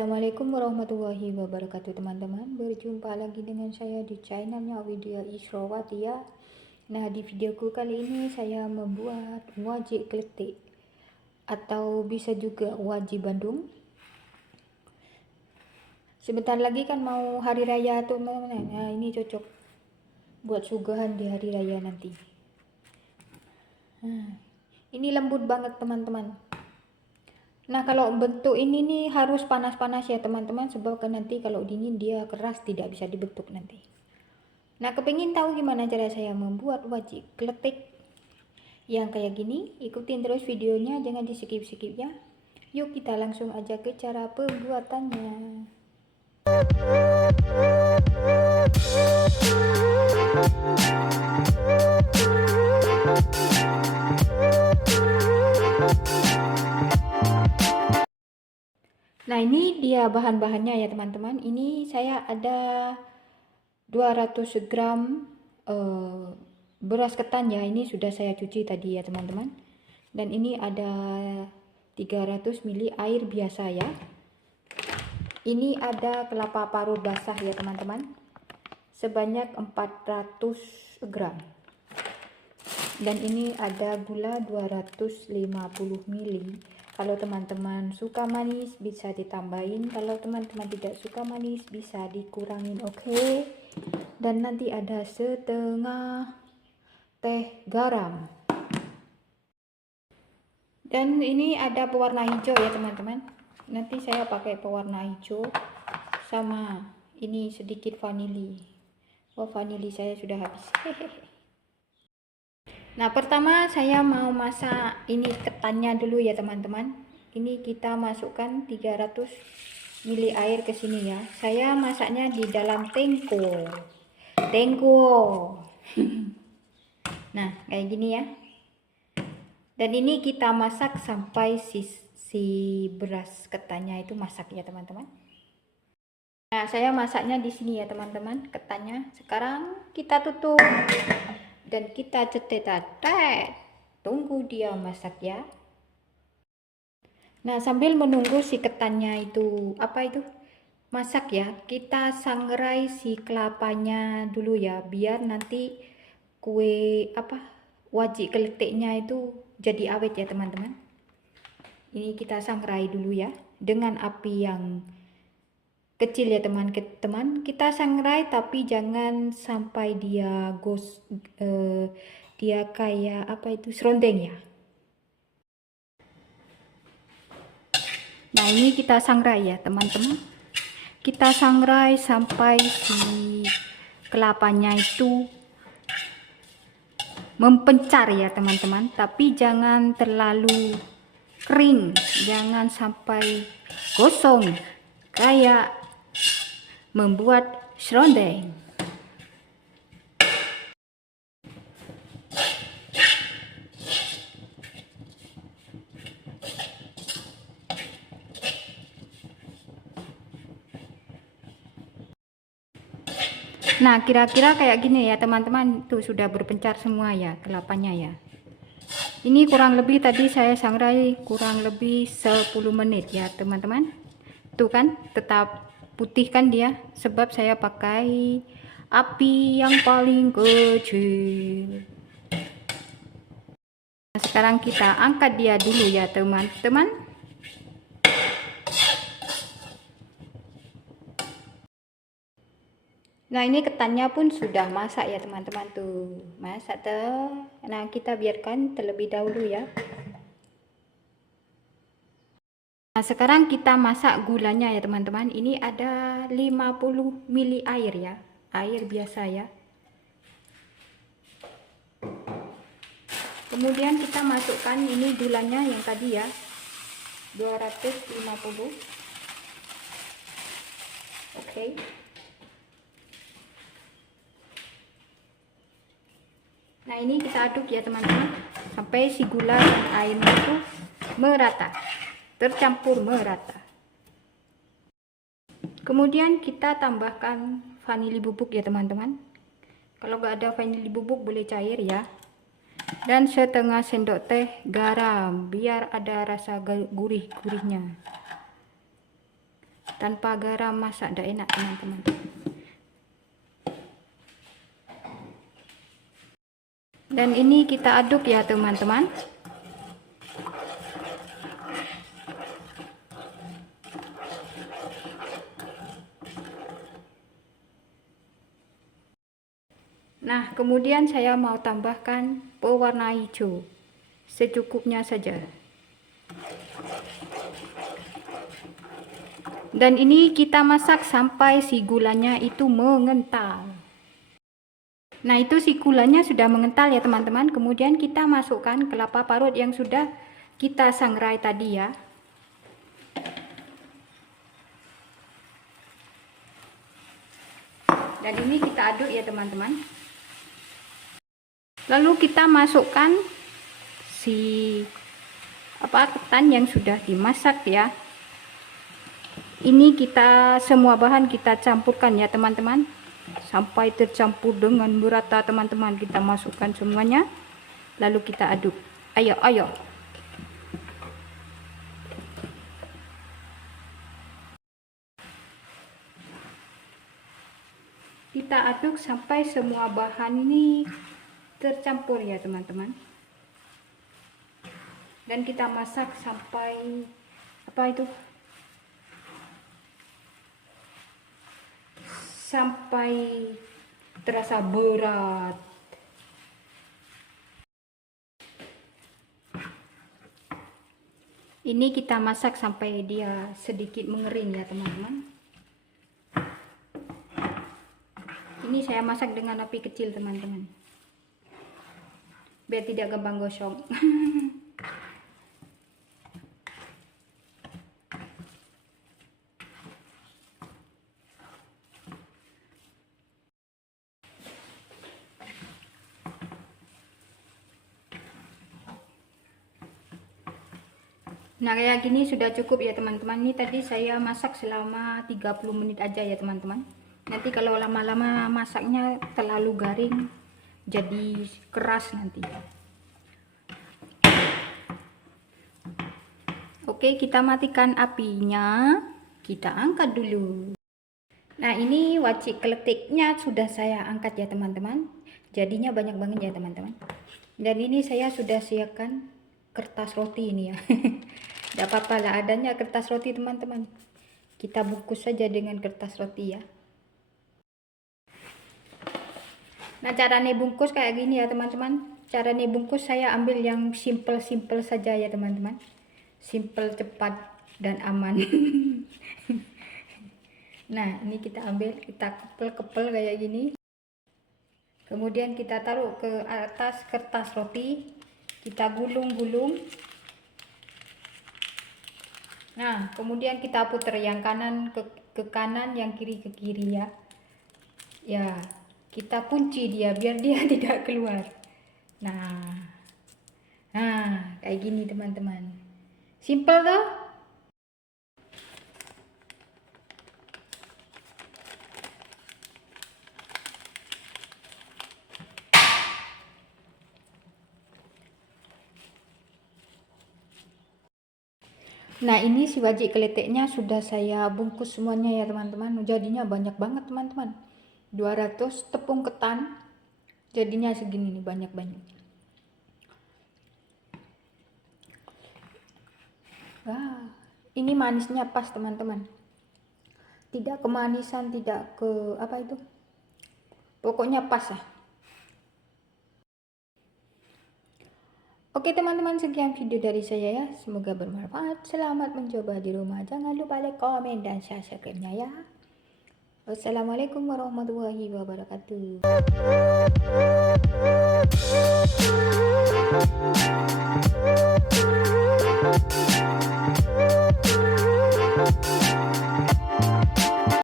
Assalamualaikum warahmatullahi wabarakatuh teman-teman. Berjumpa lagi dengan saya di channelnya Widya Israwati ya. Nah, di videoku kali ini saya membuat wajik kletik atau bisa juga wajik Bandung. Sebentar lagi kan mau hari raya tuh teman-teman. Nah, ini cocok buat suguhan di hari raya nanti. Nah, ini lembut banget teman-teman. Nah, kalau bentuk ini nih harus panas-panas ya teman-teman, sebab kan nanti kalau dingin dia keras, tidak bisa dibentuk nanti. Nah, kepingin tahu gimana cara saya membuat wajik kletik yang kayak gini? Ikutin terus videonya, jangan di skip-skip ya. Yuk kita langsung aja ke cara pembuatannya. Nah, ini dia bahan-bahannya ya teman-teman. Ini saya ada 200 gram beras ketan ya. Ini sudah saya cuci tadi ya teman-teman. Dan ini ada 300 ml air biasa ya. Ini ada kelapa parut basah ya teman-teman, sebanyak 400 gram. Dan ini ada gula 250 ml. Kalau teman-teman suka manis bisa ditambahin, kalau teman-teman tidak suka manis bisa dikurangin, oke. Dan nanti ada setengah teh garam. Dan ini ada pewarna hijau ya teman-teman. Nanti saya pakai pewarna hijau sama ini sedikit vanili. Oh, vanili saya sudah habis. Nah, pertama saya mau masak ini ketannya dulu ya teman-teman. Ini kita masukkan 300 ml air ke sini ya. Saya masaknya di dalam tengko. Nah, kayak gini ya. Dan ini kita masak sampai si beras ketannya itu masak ya teman-teman. Nah, saya masaknya di sini ya teman-teman, ketannya. Sekarang kita tutup dan kita cetek-cetek, tunggu dia masak ya. Nah, sambil menunggu si ketannya itu masak ya, kita sangrai si kelapanya dulu ya, biar nanti kue wajik kletiknya itu jadi awet ya teman-teman. Ini kita sangrai dulu ya dengan api yang kecil ya teman-teman. Kita sangrai tapi jangan sampai dia dia kayak serondeng ya. Nah, ini kita sangrai ya teman-teman. Kita sangrai sampai si kelapanya itu mempencar ya teman-teman, tapi jangan terlalu kering, jangan sampai gosong kayak membuat serondeng. Nah, kira-kira kayak gini ya teman-teman, tuh sudah berpencar semua ya kelapanya ya. Ini kurang lebih tadi saya sangrai kurang lebih 10 menit ya teman-teman. Tuh kan tetap putih kan dia, sebab saya pakai api yang paling kecil. Nah, sekarang kita angkat dia dulu ya teman-teman. Nah, ini ketannya pun sudah masak ya teman-teman, tuh masak tuh. Nah, kita biarkan terlebih dahulu ya. Nah, sekarang kita masak gulanya ya teman-teman. Ini ada 50 ml air ya, air biasa ya. Kemudian kita masukkan ini gulanya yang tadi ya, 250. Oke. Nah, ini kita aduk ya teman-teman sampai si gula dan airnya itu merata, tercampur merata. Kemudian kita tambahkan vanili bubuk ya teman-teman. Kalau nggak ada vanili bubuk boleh cair ya. Dan setengah sendok teh garam biar ada rasa gurih-gurihnya. Tanpa garam masak tidak enak teman-teman. Dan ini kita aduk ya teman-teman. Nah, kemudian saya mau tambahkan pewarna hijau secukupnya saja. Dan ini kita masak sampai si gulanya itu mengental. Nah, itu si gulanya sudah mengental ya teman-teman. Kemudian kita masukkan kelapa parut yang sudah kita sangrai tadi ya. Dan ini kita aduk ya teman-teman. Lalu kita masukkan si ketan yang sudah dimasak ya. Ini kita semua bahan kita campurkan ya teman-teman, sampai tercampur dengan merata teman-teman. Kita masukkan semuanya, lalu kita aduk. Ayo. Kita aduk sampai semua bahan ini tercampur ya teman-teman. Dan kita masak sampai sampai terasa berat. Ini kita masak sampai dia sedikit mengering ya teman-teman. Ini saya masak dengan api kecil teman-teman, biar tidak gampang gosong. Nah, kayak gini sudah cukup ya teman-teman. Ini tadi saya masak selama 30 menit aja ya teman-teman. Nanti kalau lama-lama masaknya terlalu garing, jadi keras nanti. Oke, kita matikan apinya. Kita angkat dulu. Nah, ini wacik kletiknya sudah saya angkat ya teman-teman. Jadinya banyak banget ya teman-teman. Dan ini saya sudah siapkan kertas roti ini ya. Tidak apa-apa lah, adanya kertas roti teman-teman. Kita bungkus saja dengan kertas roti ya. Nah, caranya bungkus kayak gini ya teman-teman. Caranya bungkus saya ambil yang simple-simple saja ya teman-teman. Simple, cepat, dan aman. Nah, ini kita ambil, kita kepel-kepel kayak gini. Kemudian kita taruh ke atas kertas roti. Kita gulung-gulung. Nah, kemudian kita putar yang kanan ke kanan, yang kiri ke kiri ya. Ya, kita kunci dia biar dia tidak keluar. Nah, kayak gini teman-teman. Simple toh? Nah, ini si wajik kleteknya sudah saya bungkus semuanya ya teman-teman. Jadinya banyak banget teman-teman. 200 tepung ketan. Jadinya segini nih, banyak-banyak. Wah, ini manisnya pas teman-teman. Tidak kemanisan, tidak ke pokoknya pas ya. Oke teman-teman, sekian video dari saya ya. Semoga bermanfaat. Selamat mencoba di rumah. Jangan lupa like, komen, dan subscribe-nya ya. Wassalamualaikum warahmatullahi wabarakatuh.